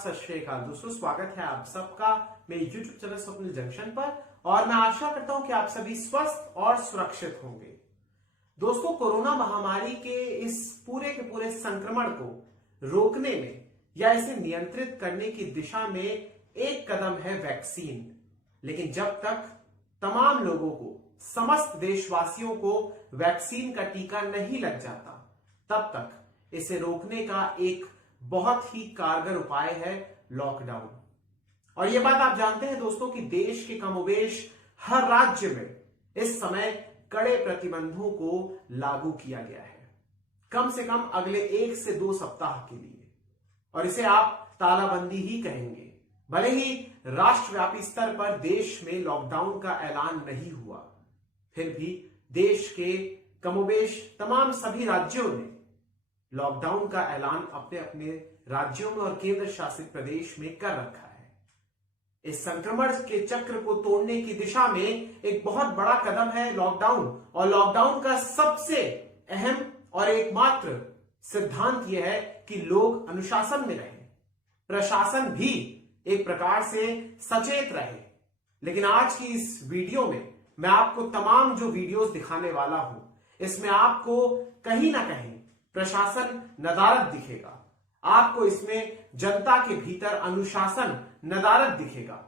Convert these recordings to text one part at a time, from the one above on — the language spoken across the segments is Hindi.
सत श्री अकाल दोस्तों, स्वागत है आप सबका मेरे YouTube चैनल स्वप्निल जंक्शन पर। और मैं आशा करता हूं कि आप सभी स्वस्थ और सुरक्षित होंगे। दोस्तों, कोरोना महामारी के इस पूरे के पूरे संक्रमण को रोकने में या इसे नियंत्रित करने की दिशा में एक कदम है वैक्सीन। लेकिन जब तक तमाम लोगों को, समस्त देशवासियों को वैक्सीन का टीका नहीं लग जाता, तब तक इसे रोकने का एक बहुत ही कारगर उपाय है लॉकडाउन। और यह बात आप जानते हैं दोस्तों कि देश के कमोबेश हर राज्य में इस समय कड़े प्रतिबंधों को लागू किया गया है, कम से कम अगले 1 से 2 सप्ताह के लिए। और इसे आप तालाबंदी ही कहेंगे। भले ही राष्ट्रव्यापी स्तर पर देश में लॉकडाउन का ऐलान नहीं हुआ, फिर भी देश के कमोबेश तमाम सभी राज्यों ने लॉकडाउन का ऐलान अपने अपने राज्यों में और केंद्र शासित प्रदेश में कर रखा है। इस संक्रमण के चक्र को तोड़ने की दिशा में एक बहुत बड़ा कदम है लॉकडाउन। और लॉकडाउन का सबसे अहम और एकमात्र सिद्धांत यह है कि लोग अनुशासन में रहें, प्रशासन भी एक प्रकार से सचेत रहे। लेकिन आज की इस वीडियो में मैं आपको तमाम जो वीडियोस दिखाने वाला हूं, इसमें आपको कहीं ना कहीं प्रशासन नदारद दिखेगा। आपको इसमें जनता के भीतर अनुशासन नदारद दिखेगा।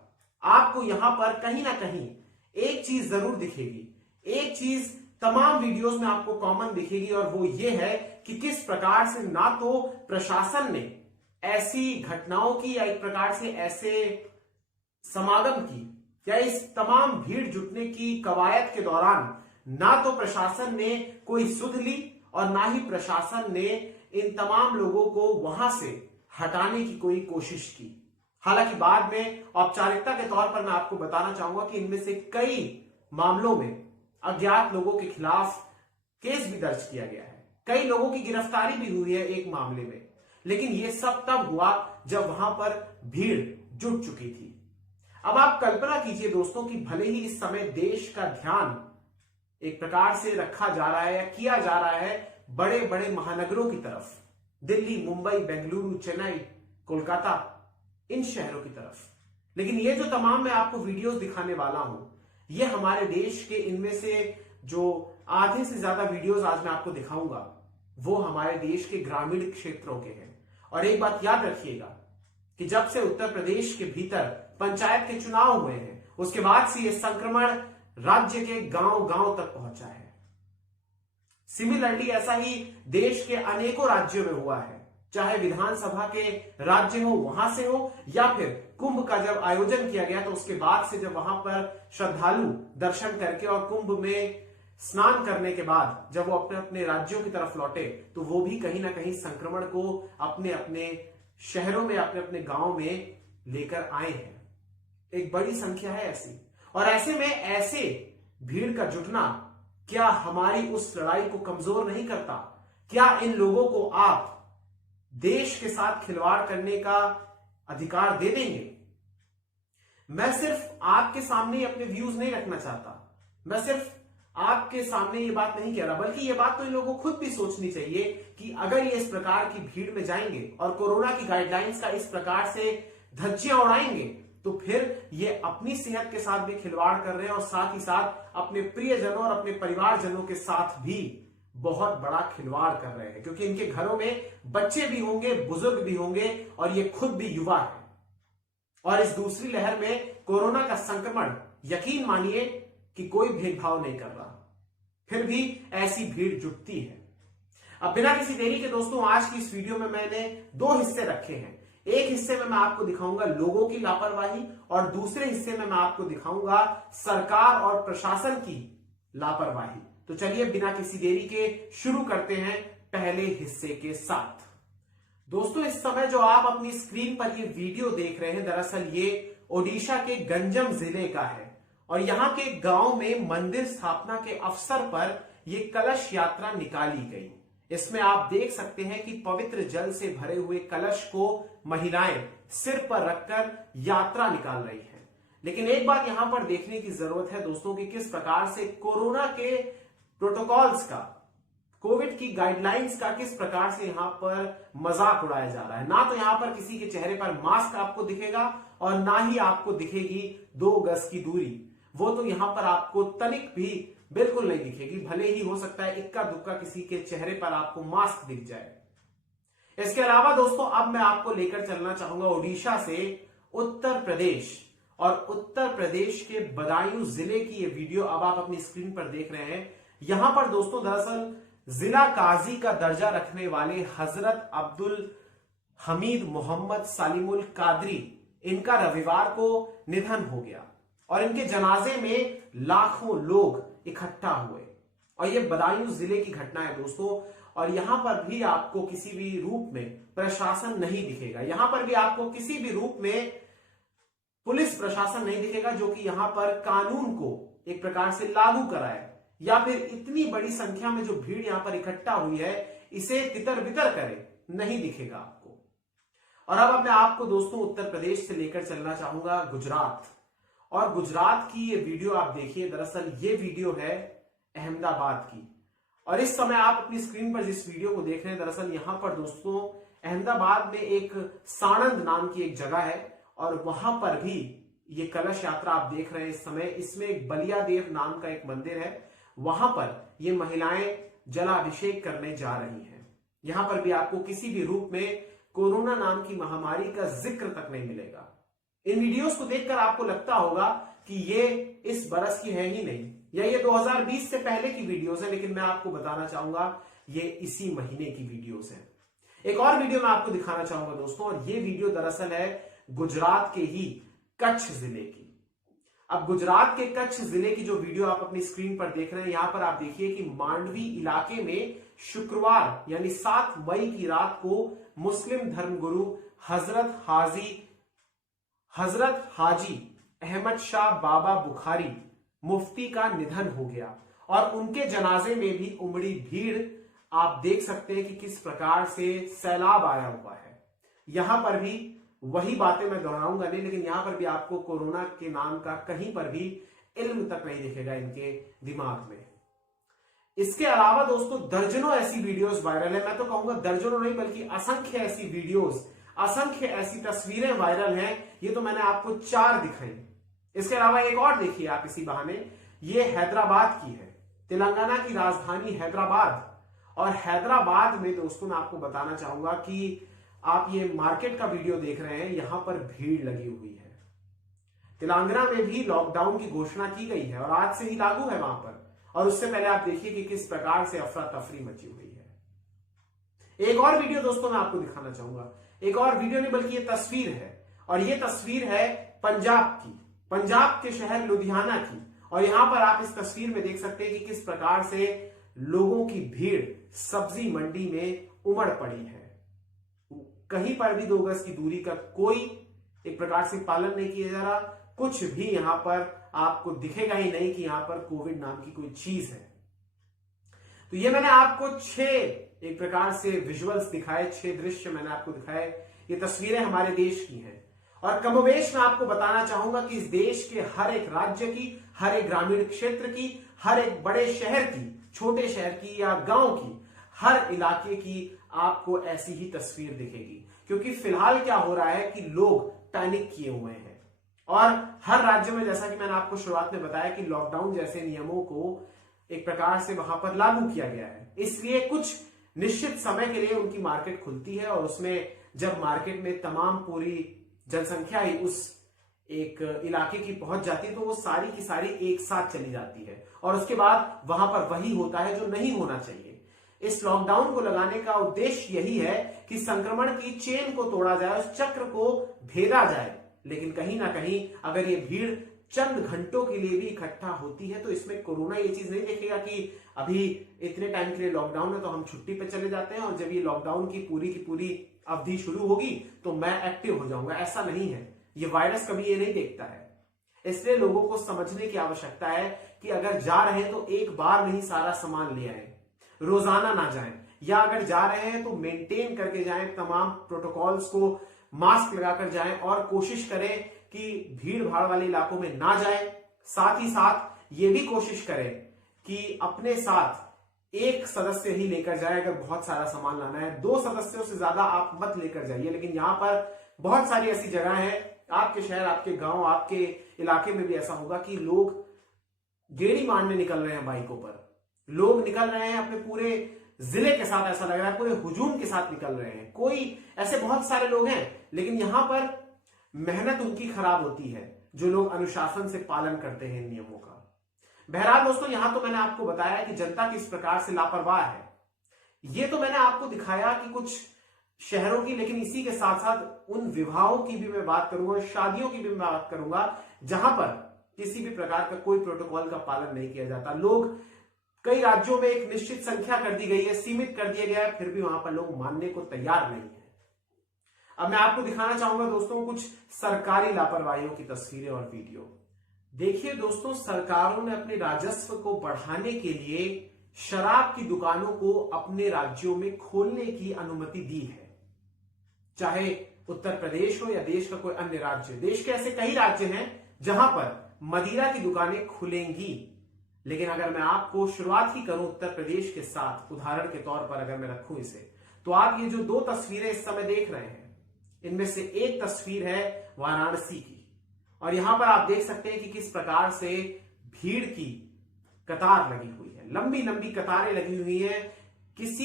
आपको यहां पर कहीं ना कहीं एक चीज जरूर दिखेगी, एक चीज तमाम वीडियोस में आपको कॉमन दिखेगी, और वो ये है कि किस प्रकार से ना तो प्रशासन ने ऐसी घटनाओं की या एक प्रकार से ऐसे समागम की या इस तमाम भीड़ जुटने की कवायद के दौरान ना तो प्रशासन ने कोई सुध ली और ना ही प्रशासन ने इन तमाम लोगों को वहां से हटाने की कोई कोशिश की। हालांकि बाद में औपचारिकता के तौर पर मैं आपको बताना चाहूंगा कि इनमें से कई मामलों में अज्ञात लोगों के खिलाफ केस भी दर्ज किया गया है, कई लोगों की गिरफ्तारी भी हुई है एक मामले में। लेकिन यह सब तब हुआ जब वहां पर भीड़ जुट चुकी थी। अब आप कल्पना कीजिए दोस्तों कि भले ही इस समय देश का ध्यान एक प्रकार से रखा जा रहा है या किया जा रहा है बड़े बड़े महानगरों की तरफ, दिल्ली, मुंबई, बेंगलुरु, चेन्नई, कोलकाता, इन शहरों की तरफ, लेकिन ये जो तमाम मैं आपको वीडियोस दिखाने वाला हूं, ये हमारे देश के इनमें से जो आधे से ज्यादा वीडियोस आज मैं आपको दिखाऊंगा वो हमारे देश के ग्रामीण क्षेत्रों के हैं। और एक बात याद रखिएगा कि जब से उत्तर प्रदेश के भीतर पंचायत के चुनाव हुए हैं, उसके बाद से यह संक्रमण राज्य के गांव गांव तक पहुंचा है। सिमिलरली ऐसा ही देश के अनेकों राज्यों में हुआ है, चाहे विधानसभा के राज्य हो वहां से हो, या फिर कुंभ का जब आयोजन किया गया तो उसके बाद से जब वहां पर श्रद्धालु दर्शन करके और कुंभ में स्नान करने के बाद जब वो अपने अपने राज्यों की तरफ लौटे, तो वो भी कहीं ना कहीं संक्रमण को अपने अपने शहरों में, अपने अपने गांव में लेकर आए हैं। एक बड़ी संख्या है ऐसी। और ऐसे में ऐसे भीड़ का जुटना क्या हमारी उस लड़ाई को कमजोर नहीं करता? क्या इन लोगों को आप देश के साथ खिलवाड़ करने का अधिकार दे देंगे? मैं सिर्फ आपके सामने अपने व्यूज नहीं रखना चाहता, मैं सिर्फ आपके सामने ये बात नहीं कह रहा, बल्कि ये बात तो इन लोगों को खुद भी सोचनी चाहिए कि अगर ये इस प्रकार की भीड़ में जाएंगे और कोरोना की गाइडलाइंस का इस प्रकार से धज्जियां उड़ाएंगे, तो फिर ये अपनी सेहत के साथ भी खिलवाड़ कर रहे हैं और साथ ही साथ अपने प्रियजनों और अपने परिवारजनों के साथ भी बहुत बड़ा खिलवाड़ कर रहे हैं, क्योंकि इनके घरों में बच्चे भी होंगे, बुजुर्ग भी होंगे और ये खुद भी युवा है। और इस दूसरी लहर में कोरोना का संक्रमण, यकीन मानिए कि कोई भेदभाव नहीं कर रहा, फिर भी ऐसी भीड़ जुटती है। अब बिना किसी देरी के दोस्तों, आज की इस वीडियो में मैंने 2 हिस्से रखे हैं। एक हिस्से में मैं आपको दिखाऊंगा लोगों की लापरवाही और दूसरे हिस्से में मैं आपको दिखाऊंगा सरकार और प्रशासन की लापरवाही। तो चलिए बिना किसी देरी के शुरू करते हैं पहले हिस्से के साथ। दोस्तों, इस समय जो आप अपनी स्क्रीन पर ये वीडियो देख रहे हैं, दरअसल ये ओडिशा के गंजम जिले का है। और यहां के गांव में मंदिर स्थापना के अवसर पर यह कलश यात्रा निकाली गई। इसमें आप देख सकते हैं कि पवित्र जल से भरे हुए कलश को महिलाएं सिर पर रखकर यात्रा निकाल रही हैं। लेकिन एक बात यहां पर देखने की जरूरत है दोस्तों कि किस प्रकार से कोरोना के प्रोटोकॉल्स का कोविड की गाइडलाइंस का किस प्रकार से यहां पर मजाक उड़ाया जा रहा है। ना तो यहां पर किसी के चेहरे पर मास्क आपको दिखेगा और ना ही आपको दिखेगी 2 गज की दूरी, वो तो यहां पर आपको तनिक भी बिल्कुल नहीं दिखेगी। भले ही हो सकता है इक्का दुक्का किसी के चेहरे पर आपको मास्क दिख जाए। इसके अलावा दोस्तों अब मैं आपको लेकर चलना चाहूंगा ओडिशा से उत्तर प्रदेश, और उत्तर प्रदेश के बदायूं जिले की ये वीडियो अब आप अपनी स्क्रीन पर देख रहे हैं। यहां पर दोस्तों दरअसल जिला काजी का दर्जा रखने वाले हजरत अब्दुल हमीद मोहम्मद सालिमुल कादरी, इनका रविवार को निधन हो गया और इनके जनाजे में लाखों लोग इकट्ठा हुए। और ये बदायूं जिले की घटना है दोस्तों, और यहां पर भी आपको किसी भी रूप में प्रशासन नहीं दिखेगा। यहां पर भी आपको किसी भी रूप में पुलिस प्रशासन नहीं दिखेगा जो कि यहां पर कानून को एक प्रकार से लागू कराए, या फिर इतनी बड़ी संख्या में जो भीड़ यहां पर इकट्ठा हुई है इसे तितर बितर करे, नहीं दिखेगा आपको। और अब मैं आपको दोस्तों उत्तर प्रदेश से लेकर चलना चाहूंगा गुजरात, और गुजरात की ये वीडियो आप देखिए। दरअसल ये वीडियो है अहमदाबाद की, और इस समय आप अपनी स्क्रीन पर जिस वीडियो को देख रहे हैं, दरअसल यहां पर दोस्तों अहमदाबाद में एक साणंद नाम की एक जगह है, और वहां पर भी ये कलश यात्रा आप देख रहे हैं इस समय। इसमें एक बलिया देव नाम का एक मंदिर है, वहां पर ये महिलाएं जलाभिषेक करने जा रही हैं। यहां पर भी आपको किसी भी रूप में कोरोना नाम की महामारी का जिक्र तक नहीं मिलेगा। इन वीडियोस को देखकर आपको लगता होगा कि ये इस बरस की है ही नहीं, या ये 2020 से पहले की वीडियोस है, लेकिन मैं आपको बताना चाहूंगा ये इसी महीने की वीडियोस हैं। एक और वीडियो मैं आपको दिखाना चाहूंगा दोस्तों, और ये वीडियो दरअसल है गुजरात के ही कच्छ जिले की। अब गुजरात के कच्छ जिले की जो वीडियो आप अपनी स्क्रीन पर देख रहे हैं, यहां पर आप देखिए कि मांडवी इलाके में शुक्रवार यानी 7 मई की रात को मुस्लिम धर्मगुरु हजरत हाजी अहमद शाह बाबा बुखारी मुफ्ती का निधन हो गया, और उनके जनाजे में भी उमड़ी भीड़ आप देख सकते हैं कि किस प्रकार से सैलाब आया हुआ है। यहां पर भी वही बातें मैं दोहराऊंगा नहीं, लेकिन यहां पर भी आपको कोरोना के नाम का कहीं पर भी इल्म तक नहीं दिखेगा इनके दिमाग में। इसके अलावा दोस्तों दर्जनों ऐसी वीडियोस वायरल है, मैं तो कहूंगा दर्जनों नहीं बल्कि असंख्य ऐसी वीडियोस, असंख्य ऐसी तस्वीरें वायरल हैं। ये तो मैंने आपको 4 दिखाई। इसके अलावा एक और देखिए आप इसी बहाने, ये हैदराबाद की है, तेलंगाना की राजधानी हैदराबाद। और हैदराबाद में दोस्तों मैं आपको बताना चाहूंगा कि आप ये मार्केट का वीडियो देख रहे हैं, यहां पर भीड़ लगी हुई है। तेलंगाना में भी लॉकडाउन की घोषणा की गई है और आज से ही लागू है वहां पर, और उससे पहले आप देखिए कि किस प्रकार से अफरा तफरी मची हुई है। एक और वीडियो दोस्तों मैं आपको दिखाना चाहूंगा, एक और वीडियो नहीं बल्कि ये तस्वीर है, और ये तस्वीर है पंजाब की, पंजाब के शहर लुधियाना की। और यहां पर आप इस तस्वीर में देख सकते हैं कि किस प्रकार से लोगों की भीड़ सब्जी मंडी में उमड़ पड़ी है। कहीं पर भी 2 गज की दूरी का कोई एक प्रकार से पालन नहीं किया जा रहा, कुछ भी यहां पर आपको दिखेगा ही नहीं कि यहां पर कोविड नाम की कोई चीज है। तो ये मैंने आपको 6 एक प्रकार से विजुअल्स दिखाए, 6 दृश्य मैंने आपको दिखाए। ये तस्वीरें हमारे देश की हैं, और कमोबेश मैं आपको बताना चाहूंगा कि इस देश के हर एक राज्य की, हर एक ग्रामीण क्षेत्र की, हर एक बड़े शहर की, छोटे शहर की या गांव की, हर इलाके की आपको ऐसी ही तस्वीर दिखेगी। क्योंकि फिलहाल क्या हो रहा है कि लोग पैनिक किए हुए हैं, और हर राज्य में जैसा कि मैंने आपको शुरुआत में बताया कि लॉकडाउन जैसे नियमों को एक प्रकार से वहां पर लागू किया गया है। इसलिए कुछ निश्चित समय के लिए उनकी मार्केट खुलती है, और उसमें जब मार्केट में तमाम पूरी जनसंख्या ही उस एक इलाके की पहुंच जाती है तो वो सारी की सारी एक साथ चली जाती है, और उसके बाद वहां पर वही होता है जो नहीं होना चाहिए। इस लॉकडाउन को लगाने का उद्देश्य यही है कि संक्रमण की चेन को तोड़ा जाए, उस चक्र को भेदा जाए। लेकिन कहीं ना कहीं अगर ये भीड़ चंद घंटों के लिए भी इकट्ठा होती है तो इसमें कोरोना ये चीज नहीं देखेगा कि अभी इतने टाइम के लिए लॉकडाउन है तो हम छुट्टी पे चले जाते हैं, और जब ये लॉकडाउन की पूरी अवधि शुरू होगी तो मैं एक्टिव हो जाऊंगा। ऐसा नहीं है, ये वायरस कभी ये नहीं देखता है। इसलिए लोगों को समझने की आवश्यकता है कि अगर जा रहे हैं तो एक बार नहीं सारा सामान ले आए, रोजाना ना जाएं, या अगर जा रहे हैं तो मेंटेन करके जाएं, तमाम प्रोटोकॉल्स को मास्क लगाकर जाएं, और कोशिश करें कि भीड़ भाड़ वाले इलाकों में ना जाएं। साथ ही साथ ये भी कोशिश करें कि अपने साथ एक सदस्य ही लेकर जाए अगर बहुत सारा सामान लाना है। 2 सदस्यों से ज्यादा आप मत लेकर जाइए। लेकिन यहां पर बहुत सारी ऐसी जगह है, आपके शहर, आपके गांव, आपके इलाके में भी ऐसा होगा कि लोग गेड़ी मारने निकल रहे हैं बाइकों पर। लोग निकल रहे हैं अपने पूरे जिले के साथ, ऐसा लग रहा है पूरे हुजूम के साथ निकल रहे हैं। कोई ऐसे बहुत सारे लोग हैं, लेकिन यहां पर मेहनत उनकी खराब होती है जो लोग अनुशासन से पालन करते हैं नियमों का। बहरहाल दोस्तों, यहां तो मैंने आपको बताया कि जनता किस प्रकार से लापरवाह है। ये तो मैंने आपको दिखाया कि कुछ शहरों की, लेकिन इसी के साथ साथ उन विवाहों की भी मैं बात करूंगा, शादियों की भी मैं बात करूंगा जहां पर किसी भी प्रकार का कोई प्रोटोकॉल का पालन नहीं किया जाता। लोग, कई राज्यों में एक निश्चित संख्या कर दी गई है, सीमित कर दिया गया है, फिर भी वहां पर लोग मानने को तैयार नहीं है। अब मैं आपको दिखाना चाहूंगा दोस्तों कुछ सरकारी लापरवाहियों की तस्वीरें और वीडियो। देखिए दोस्तों, सरकारों ने अपने राजस्व को बढ़ाने के लिए शराब की दुकानों को अपने राज्यों में खोलने की अनुमति दी है। चाहे उत्तर प्रदेश हो या देश का कोई अन्य राज्य। देश के ऐसे कई राज्य हैं जहां पर मदिरा की दुकानें खुलेंगी। लेकिन अगर मैं आपको शुरुआत ही करूं उत्तर प्रदेश के साथ, उदाहरण के तौर पर अगर मैं रखूं इसे, तो आप ये जो 2 तस्वीरें इस समय देख रहे हैं, इनमें से एक तस्वीर है वाराणसी की। और यहां पर आप देख सकते हैं कि किस प्रकार से भीड़ की कतार लगी हुई है, लंबी लंबी कतारें लगी हुई हैं। किसी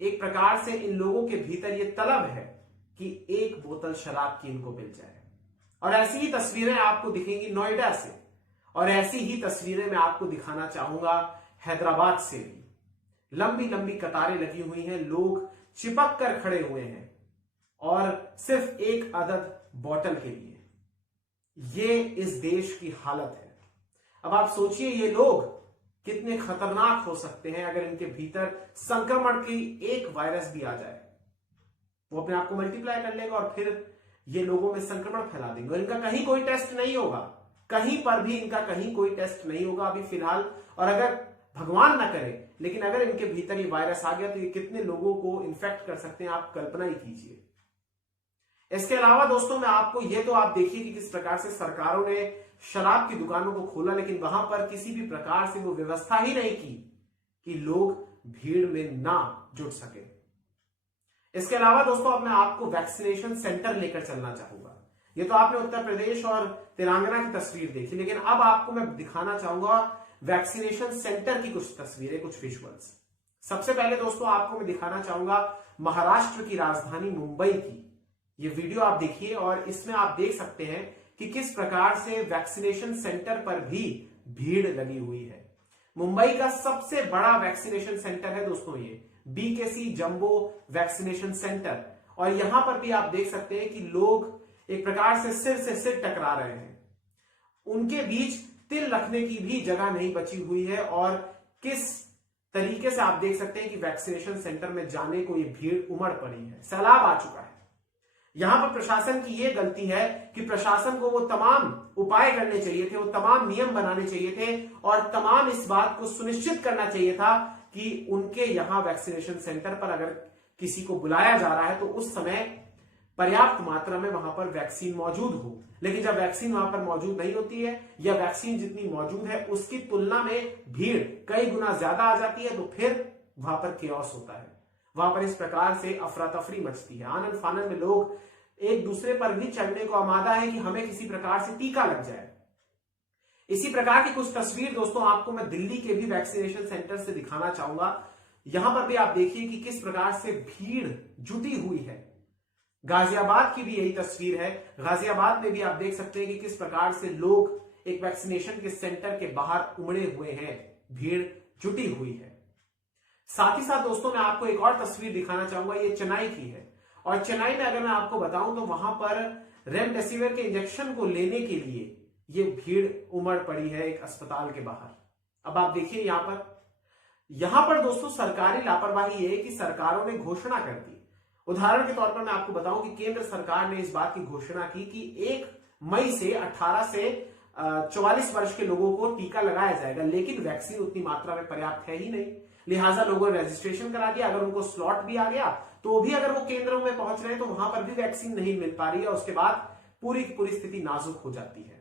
एक प्रकार से इन लोगों के भीतर यह तलब है कि एक बोतल शराब की इनको मिल जाए। और ऐसी ही तस्वीरें आपको दिखेंगी नोएडा से, और ऐसी ही तस्वीरें मैं आपको दिखाना चाहूंगा हैदराबाद से भी। लंबी लंबी कतारें लगी हुई हैं, लोग चिपक कर खड़े हुए हैं और सिर्फ एक अदद बोतल के लिए। ये इस देश की हालत है। अब आप सोचिए ये लोग कितने खतरनाक हो सकते हैं अगर इनके भीतर संक्रमण की एक वायरस भी आ जाए। वो अपने आप को मल्टीप्लाई कर लेगा और फिर ये लोगों में संक्रमण फैला देंगे। और इनका कहीं कोई टेस्ट नहीं होगा, कहीं पर भी इनका कहीं कोई टेस्ट नहीं होगा अभी फिलहाल। और अगर भगवान ना करे, लेकिन अगर इनके भीतर ये वायरस आ गया तो ये कितने लोगों को इन्फेक्ट कर सकते हैं, आप कल्पना ही कीजिए। इसके अलावा दोस्तों, मैं आपको ये तो आप देखिए कि किस प्रकार से सरकारों ने शराब की दुकानों को खोला, लेकिन वहां पर किसी भी प्रकार से वो व्यवस्था ही नहीं की कि लोग भीड़ में ना जुट सके। इसके अलावा दोस्तों, अब मैं आपको वैक्सीनेशन सेंटर लेकर चलना चाहूंगा। ये तो आपने उत्तर प्रदेश और तेलंगाना की तस्वीर देखी, लेकिन अब आपको मैं दिखाना चाहूंगा वैक्सीनेशन सेंटर की कुछ तस्वीरें, कुछ विजुअल्स। सबसे पहले दोस्तों आपको मैं दिखाना चाहूंगा महाराष्ट्र की राजधानी मुंबई की ये वीडियो आप देखिए, और इसमें आप देख सकते हैं कि किस प्रकार से वैक्सीनेशन सेंटर पर भी भीड़ लगी हुई है। मुंबई का सबसे बड़ा वैक्सीनेशन सेंटर है दोस्तों ये, बीकेसी जंबो वैक्सीनेशन सेंटर। और यहां पर भी आप देख सकते हैं कि लोग एक प्रकार से सिर टकरा रहे हैं। उनके बीच तिल रखने की भी जगह नहीं बची हुई है। और किस तरीके से आप देख सकते हैं कि वैक्सीनेशन सेंटर में जाने को ये भीड़ उमड़ पड़ी है, सैलाब आ चुका है। यहां पर प्रशासन की यह गलती है कि प्रशासन को वो तमाम उपाय करने चाहिए थे, वो तमाम नियम बनाने चाहिए थे, और तमाम इस बात को सुनिश्चित करना चाहिए था कि उनके यहां वैक्सीनेशन सेंटर पर अगर किसी को बुलाया जा रहा है तो उस समय पर्याप्त मात्रा में वहां पर वैक्सीन मौजूद हो। लेकिन जब वैक्सीन वहां पर मौजूद नहीं होती है, या वैक्सीन जितनी मौजूद है उसकी तुलना में भीड़ कई गुना ज्यादा आ जाती है, तो फिर वहां पर केओस होता है। वहां पर इस प्रकार से अफरा तफरी मचती है। आनन फानन में लोग एक दूसरे पर भी चढ़ने को आमादा है कि हमें किसी प्रकार से टीका लग जाए। इसी प्रकार की कुछ तस्वीर दोस्तों आपको मैं दिल्ली के भी वैक्सीनेशन सेंटर से दिखाना चाहूंगा। यहां पर भी आप देखिए कि किस प्रकार से भीड़ जुटी हुई है। गाजियाबाद की भी यही तस्वीर है। गाजियाबाद में भी आप देख सकते हैं कि किस प्रकार से लोग एक वैक्सीनेशन के सेंटर के बाहर उमड़े हुए हैं, भीड़ जुटी हुई है। साथ ही साथ दोस्तों मैं आपको एक और तस्वीर दिखाना चाहूंगा, ये चेन्नई की है। और चेन्नई में अगर मैं आपको बताऊं तो वहां पर रेमडेसिविर के इंजेक्शन को लेने के लिए ये भीड़ उमड़ पड़ी है एक अस्पताल के बाहर। अब आप देखिए यहां पर दोस्तों सरकारी लापरवाही है कि सरकारों ने घोषणा कर दी। उदाहरण के तौर पर मैं आपको बताऊं कि केंद्र सरकार ने इस बात की घोषणा की कि 1 मई से 18 से 44 वर्ष के लोगों को टीका लगाया जाएगा, लेकिन वैक्सीन उतनी मात्रा में पर्याप्त है ही नहीं। लिहाजा लोगों ने रजिस्ट्रेशन करा दिया। अगर उनको स्लॉट भी आ गया तो भी अगर वो केंद्रों में पहुंच रहे हैं तो वहां पर भी वैक्सीन नहीं मिल पा रही है। उसके बाद पूरी की पूरी स्थिति नाजुक हो जाती है।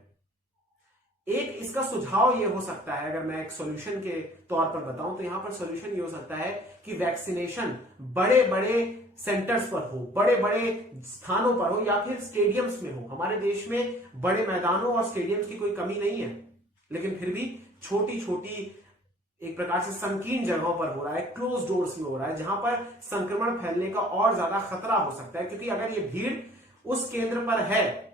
एक इसका सुझाव ये हो सकता है, अगर मैं एक सॉल्यूशन के तौर पर बताऊं तो यहां पर सॉल्यूशन ये हो सकता है कि वैक्सीनेशन बड़े बड़े सेंटर्स पर हो, बड़े बड़े स्थानों पर हो या फिर स्टेडियम्स में हो। हमारे देश में बड़े मैदानों और स्टेडियम्स की कोई कमी नहीं है, लेकिन फिर भी छोटी छोटी एक प्रकार से संकीर्ण जगहों पर हो रहा है, क्लोज डोर्स में हो रहा है, जहां पर संक्रमण फैलने का और ज्यादा खतरा हो सकता है। क्योंकि अगर ये भीड़ उस केंद्र पर है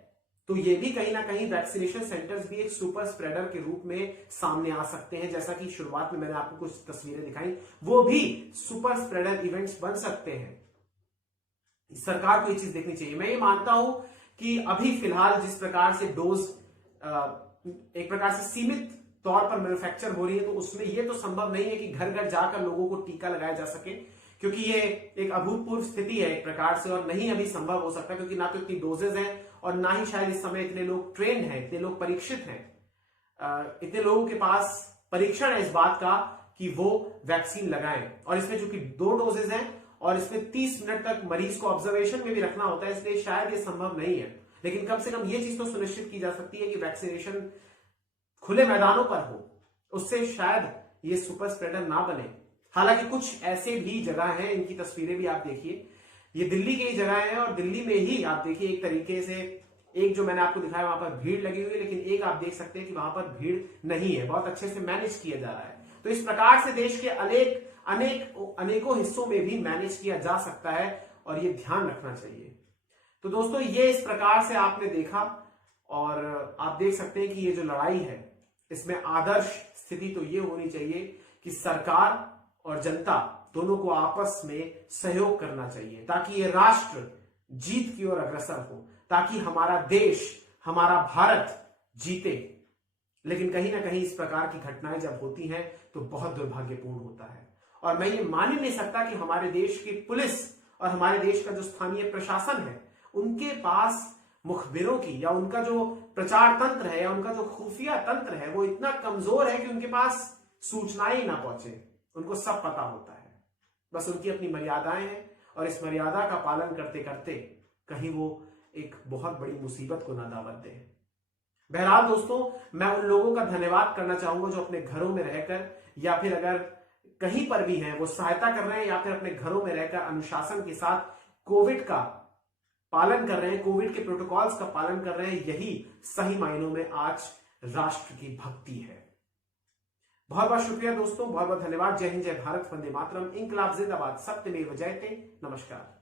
तो ये भी कहीं ना कहीं वैक्सीनेशन सेंटर्स भी एक सुपर स्प्रेडर के रूप में सामने आ सकते हैं। जैसा कि शुरुआत में मैंने आपको कुछ तस्वीरें दिखाई, वो भी सुपर स्प्रेडर इवेंट्स बन सकते हैं। सरकार को ये चीज देखनी चाहिए। मैं ये मानता हूं कि अभी फिलहाल जिस प्रकार से डोज एक प्रकार से सीमित तौर पर मैन्युफैक्चर हो रही है, तो उसमें यह तो संभव नहीं है कि घर घर जाकर लोगों को टीका लगाया जा सके, क्योंकि ये एक अभूतपूर्व स्थिति है एक प्रकार से, और नहीं अभी संभव हो सकता, क्योंकि ना तो इतनी डोजेज हैं और ना ही शायद इस समय इतने लोग ट्रेंड हैं, इतने लोग परीक्षित हैं, इतने लोगों के पास परीक्षण है इस बात का कि वो वैक्सीन लगाएं। और इसमें चूंकि 2 डोजेज हैं और इसमें 30 मिनट तक मरीज को ऑब्जर्वेशन में भी रखना होता है, इसलिए शायद ये संभव नहीं है। लेकिन कम से कम ये चीज तो सुनिश्चित की जा सकती है कि वैक्सीनेशन खुले मैदानों पर हो, उससे शायद ये सुपर स्प्रेडर ना बने। हालांकि कुछ ऐसे भी जगह हैं, इनकी तस्वीरें भी आप देखिए, ये दिल्ली की ही जगह है और दिल्ली में ही आप देखिए एक तरीके से, एक जो मैंने आपको दिखाया वहां पर भीड़ लगी हुई है, लेकिन एक आप देख सकते हैं कि वहां पर भीड़ नहीं है, बहुत अच्छे से मैनेज किया जा रहा है। तो इस प्रकार से देश के अनेकों हिस्सों में भी मैनेज किया जा सकता है और ये ध्यान रखना चाहिए। तो दोस्तों, ये इस प्रकार से आपने देखा और आप देख सकते हैं कि ये जो लड़ाई है, इसमें आदर्श स्थिति तो ये होनी चाहिए कि सरकार और जनता दोनों को आपस में सहयोग करना चाहिए, ताकि ये राष्ट्र जीत की ओर अग्रसर हो, ताकि हमारा देश, हमारा भारत जीते। लेकिन कहीं ना कहीं इस प्रकार की घटनाएं जब होती हैं तो बहुत दुर्भाग्यपूर्ण होता है। और मैं ये मान ही नहीं सकता कि हमारे देश की पुलिस और हमारे देश का जो स्थानीय प्रशासन है, उनके पास मुखबिरों की या उनका जो प्रचार तंत्र है या उनका जो खुफिया तंत्र है, वो इतना कमजोर है कि उनके पास सूचनाएं ना पहुंचे। उनको सब पता होता है, बस उनकी अपनी मर्यादाएं हैं और इस मर्यादा का पालन करते करते कहीं वो एक बहुत बड़ी मुसीबत को ना दावत दे। बहरहाल दोस्तों, मैं उन लोगों का धन्यवाद करना चाहूंगा जो अपने घरों में रहकर या फिर अगर कहीं पर भी हैं वो सहायता कर रहे हैं या फिर अपने घरों में रहकर अनुशासन के साथ कोविड का पालन कर रहे हैं, कोविड के प्रोटोकॉल्स का पालन कर रहे हैं। यही सही मायनों में आज राष्ट्र की भक्ति है। बहुत बहुत शुक्रिया दोस्तों, बहुत बहुत धन्यवाद। जय हिंद, जय भारत, वंदे मातरम, इंकलाब जिंदाबाद, सत्यमेव जयते। नमस्कार।